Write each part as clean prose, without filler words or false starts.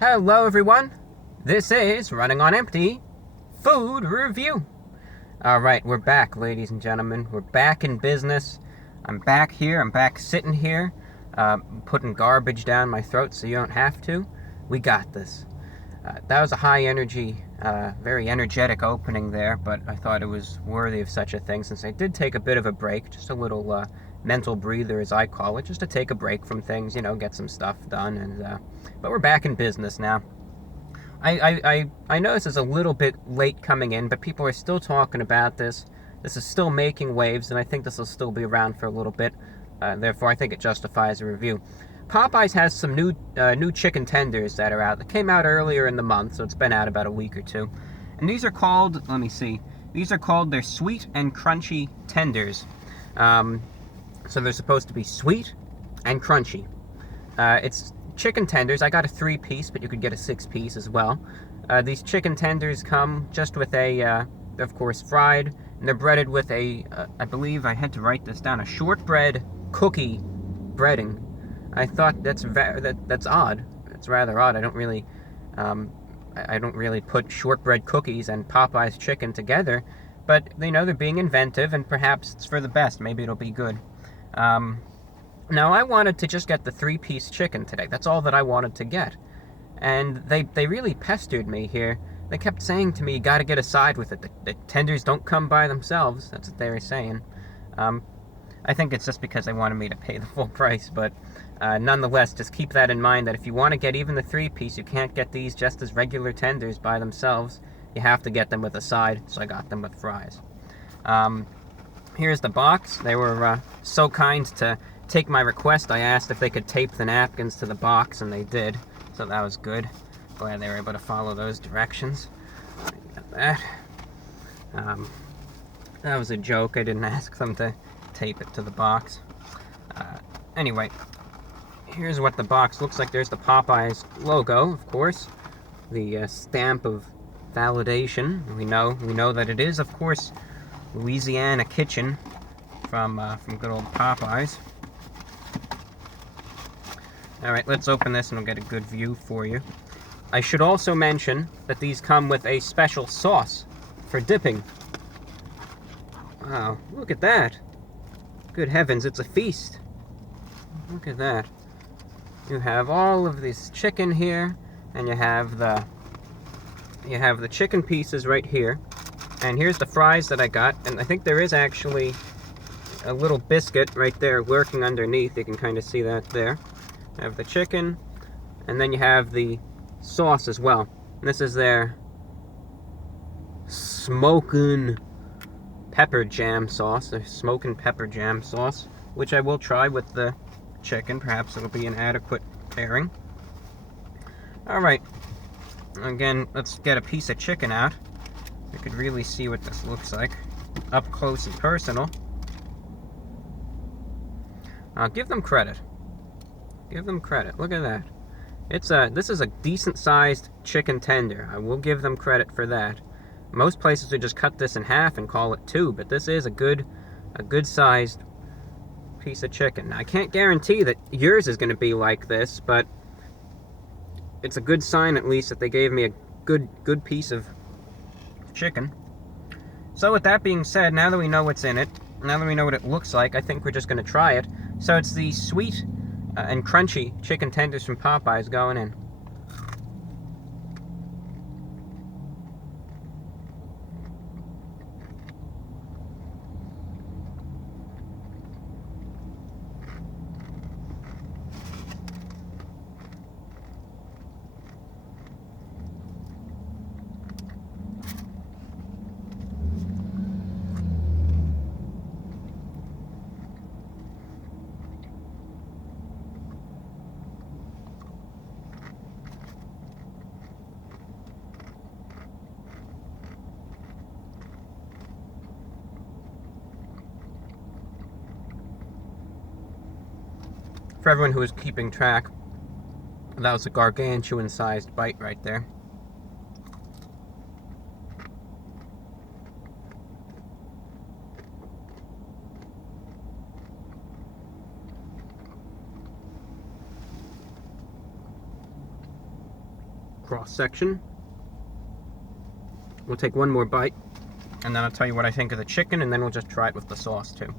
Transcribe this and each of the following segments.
Hello everyone, this is Running on Empty Food Review. Alright, we're back, ladies and gentlemen. We're back in business. I'm back here, I'm back sitting here, putting garbage down my throat so you don't have to. We got this. That was a high energy, very energetic opening there, but I thought it was worthy of such a thing since I did take a bit of a break, just a little mental breather as I call it, just to take a break from things, get some stuff done, and but we're back in business now. I know this is a little bit late coming in, but people are still talking about this. This is still making waves, and I think this will still be around for a little bit. Therefore, I think it justifies a review. Popeyes has some new chicken tenders that are out. That came out earlier in the month, so it's been out about a week or two. And these are called, let me see, these are called their sweet and crunchy tenders. So they're supposed to be sweet and crunchy. It's chicken tenders. I got a 3-piece, but you could get a 6-piece as well. These chicken tenders come just with of course, fried, and they're breaded with I believe I had to write this down, a shortbread cookie breading. I thought that's odd. It's rather odd. I don't really put shortbread cookies and Popeye's chicken together, but they're being inventive, and perhaps it's for the best. Maybe it'll be good. Now, I wanted to just get the 3-piece chicken today. That's all that I wanted to get. And they really pestered me here. They kept saying to me, you gotta get a side with it. The tenders don't come by themselves. That's what they were saying. I think it's just because they wanted me to pay the full price, but nonetheless, just keep that in mind, that if you want to get even the 3-piece, you can't get these just as regular tenders by themselves. You have to get them with a side, so I got them with fries. Here's the box. They were so kind to take my request. I asked if they could tape the napkins to the box, and they did, so that was good. Glad they were able to follow those directions. Got that. That was a joke. I didn't ask them to tape it to the box. Anyway, here's what the box looks like. There's the Popeyes logo, of course. The stamp of validation. We know that it is, of course, Louisiana Kitchen from good old Popeyes. Alright, let's open this and we'll get a good view for you. I should also mention that these come with a special sauce for dipping. Wow, look at that. Good heavens, it's a feast. Look at that. You have all of this chicken here, and you have the chicken pieces right here. And here's the fries that I got, and I think there is actually a little biscuit right there lurking underneath. You can kind of see that there. You have the chicken, and then you have the sauce as well. And this is their Smokin Pepper Jam Sauce, the Smokin Pepper Jam Sauce, which I will try with the chicken. Perhaps it'll be an adequate pairing. Alright, again, let's get a piece of chicken out. You could really see what this looks like up close and personal. Give them credit. Give them credit. Look at that. This is a decent-sized chicken tender. I will give them credit for that. Most places would just cut this in half and call it 2, but this is a good-sized piece of chicken. Now, I can't guarantee that yours is going to be like this, but it's a good sign, at least, that they gave me a good piece of chicken. So with that being said, now that we know what's in it, now that we know what it looks like, I think we're just going to try it. So it's the sweet and crunchy chicken tenders from Popeyes going in. For everyone who is keeping track, that was a gargantuan-sized bite right there. cross section. We'll take one more bite, and then I'll tell you what I think of the chicken, and then we'll just try it with the sauce too.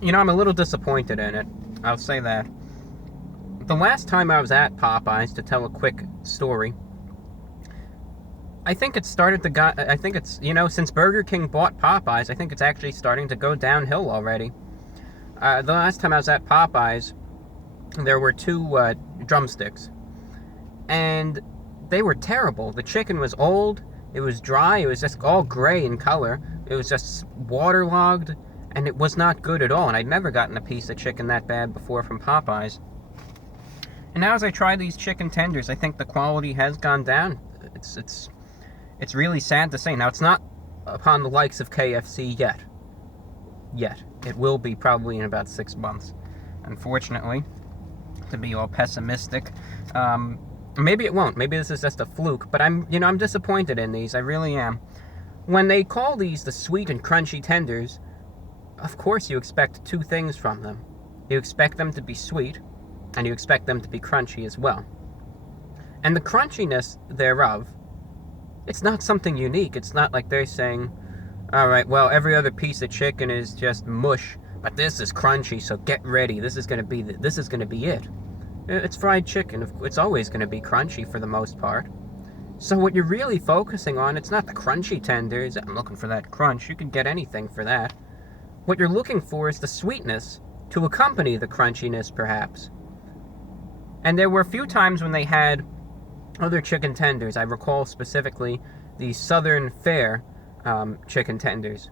You know, I'm a little disappointed in it. I'll say that. The last time I was at Popeyes, to tell a quick story, I think it started to go, I think it's, you know, since Burger King bought Popeyes, I think it's actually starting to go downhill already. The last time I was at Popeyes, there were two drumsticks, and they were terrible. The chicken was old, it was dry, it was just all gray in color, it was just waterlogged, and it was not good at all, and I'd never gotten a piece of chicken that bad before from Popeyes. And now as I try these chicken tenders, I think the quality has gone down. It's really sad to say. Now, it's not upon the likes of KFC yet. It will be probably in about 6 months, unfortunately, to be all pessimistic. Maybe it won't. Maybe this is just a fluke, but I'm disappointed in these. I really am. When they call these the sweet and crunchy tenders, of course you expect two things from them. You expect them to be sweet, and you expect them to be crunchy as well. And the crunchiness thereof, it's not something unique. It's not like they're saying, all right, well, every other piece of chicken is just mush, but this is crunchy, so get ready. This is going to be it. It's fried chicken. It's always going to be crunchy for the most part. So what you're really focusing on, it's not the crunchy tenders. I'm looking for that crunch. You can get anything for that. What you're looking for is the sweetness to accompany the crunchiness, perhaps. And there were a few times when they had other chicken tenders. I recall specifically the Southern Fare chicken tenders.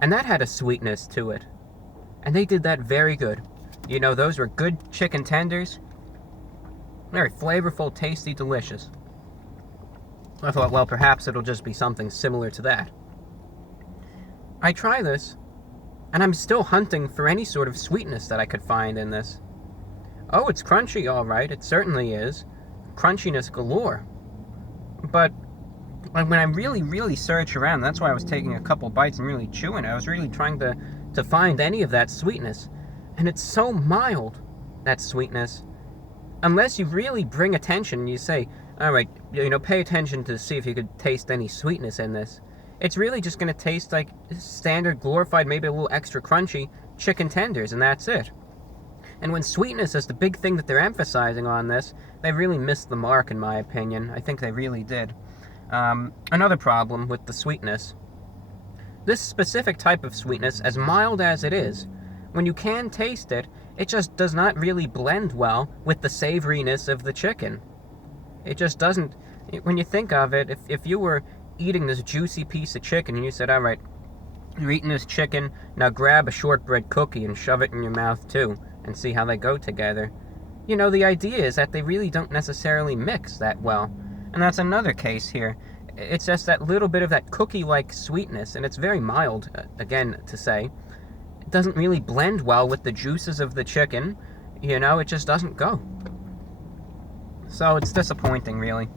And that had a sweetness to it. And they did that very good. You know, those were good chicken tenders. Very flavorful, tasty, delicious. I thought, well, perhaps it'll just be something similar to that. I try this, and I'm still hunting for any sort of sweetness that I could find in this. Oh, it's crunchy, all right. It certainly is. Crunchiness galore. But when I really, really search around, that's why I was taking a couple bites and really chewing. I was really trying to find any of that sweetness. And it's so mild, that sweetness. Unless you really bring attention and you say, all right, pay attention to see if you could taste any sweetness in this. It's really just going to taste like standard, glorified, maybe a little extra crunchy chicken tenders, and that's it. And when sweetness is the big thing that they're emphasizing on this, they really missed the mark, in my opinion. I think they really did. Another problem with the sweetness. This specific type of sweetness, as mild as it is, when you can taste it, it just does not really blend well with the savoriness of the chicken. It just doesn't. When you think of it, if you were eating this juicy piece of chicken and you said, all right, you're eating this chicken, now grab a shortbread cookie and shove it in your mouth too, and see how they go together. You know, the idea is that they really don't necessarily mix that well. And that's another case here. It's just that little bit of that cookie-like sweetness, and it's very mild, again, to say. It doesn't really blend well with the juices of the chicken. It just doesn't go. So it's disappointing, really.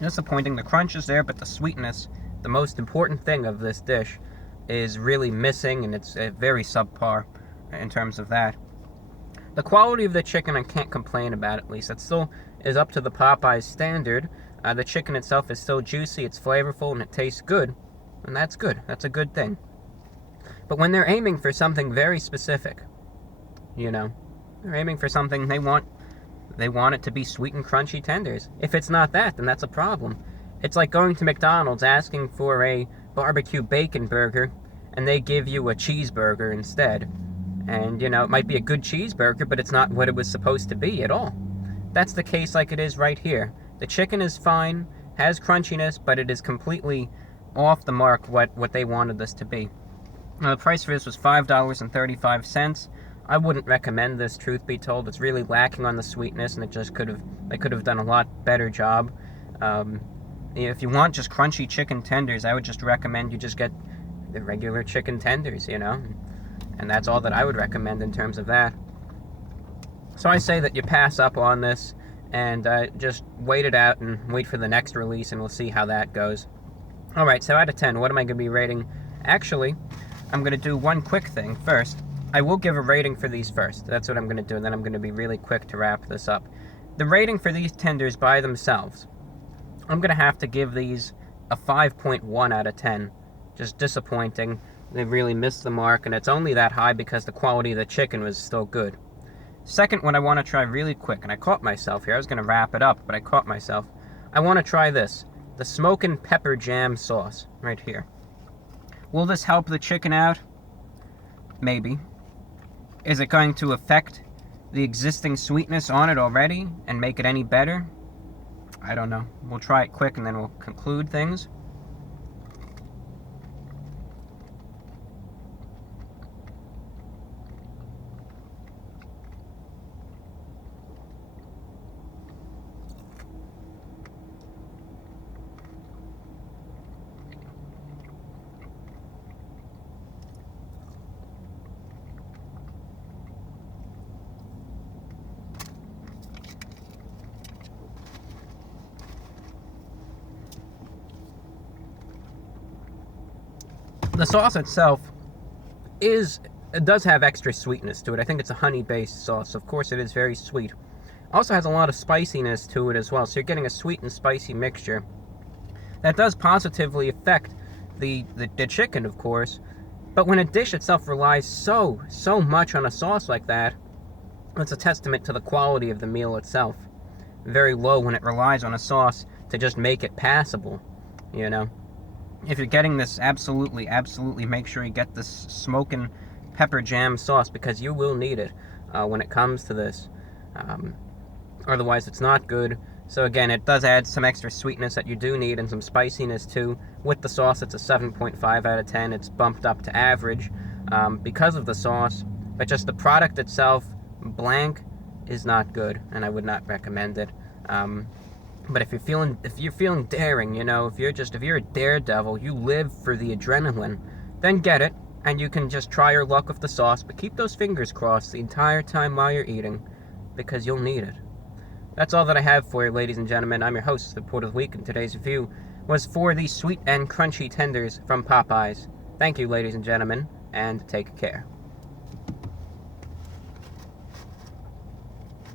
Disappointing. The crunch is there, but the sweetness, the most important thing of this dish, is really missing, and it's very subpar in terms of that. The quality of the chicken, I can't complain about, at least. It still is up to the Popeyes standard. The chicken itself is still juicy, it's flavorful, and it tastes good. And that's good. That's a good thing. But when they're aiming for something very specific, they're aiming for something they want it to be sweet and crunchy tenders. If it's not that, then that's a problem. It's like going to McDonald's asking for a barbecue bacon burger, and they give you a cheeseburger instead. And, it might be a good cheeseburger, but it's not what it was supposed to be at all. That's the case like it is right here. The chicken is fine, has crunchiness, but it is completely off the mark what they wanted this to be. Now, the price for this was $5.35. I wouldn't recommend this, truth be told. It's really lacking on the sweetness, and they could have done a lot better job. If you want just crunchy chicken tenders, I would just recommend you just get the regular chicken tenders, and that's all that I would recommend in terms of that. So I say that you pass up on this and just wait it out and wait for the next release, and we'll see how that goes. Alright, so out of 10, what am I going to be rating? Actually, I'm going to do one quick thing first. I will give a rating for these first. That's what I'm going to do, and then I'm going to be really quick to wrap this up. The rating for these tenders by themselves, I'm going to have to give these a 5.1 out of 10. Just disappointing. They really missed the mark, and it's only that high because the quality of the chicken was still good. Second one I want to try really quick, and I caught myself here. I was going to wrap it up, but I caught myself. I want to try this. The Smokin Pepper Jam Sauce, right here. Will this help the chicken out? Maybe. Is it going to affect the existing sweetness on it already and make it any better? I don't know. We'll try it quick and then we'll conclude things. The sauce itself it does have extra sweetness to it. I think it's a honey-based sauce. Of course, it is very sweet. Also has a lot of spiciness to it as well, so you're getting a sweet and spicy mixture. That does positively affect the chicken, of course, but when a dish itself relies so much on a sauce like that, it's a testament to the quality of the meal itself. Very low when it relies on a sauce to just make it passable, you know. If you're getting this, absolutely make sure you get this Smokin Pepper Jam Sauce, because you will need it when it comes to this. Otherwise, it's not good. So again, it does add some extra sweetness that you do need and some spiciness too. With the sauce, it's a 7.5 out of 10. It's bumped up to average because of the sauce, but just the product itself, blank, is not good, and I would not recommend it. But if you're feeling daring, you know, if you're a daredevil, you live for the adrenaline, then get it, and you can just try your luck with the sauce, but keep those fingers crossed the entire time while you're eating, because you'll need it. That's all that I have for you, ladies and gentlemen. I'm your host, the Report of the Week, and today's review was for the sweet and crunchy tenders from Popeyes. Thank you, ladies and gentlemen, and take care.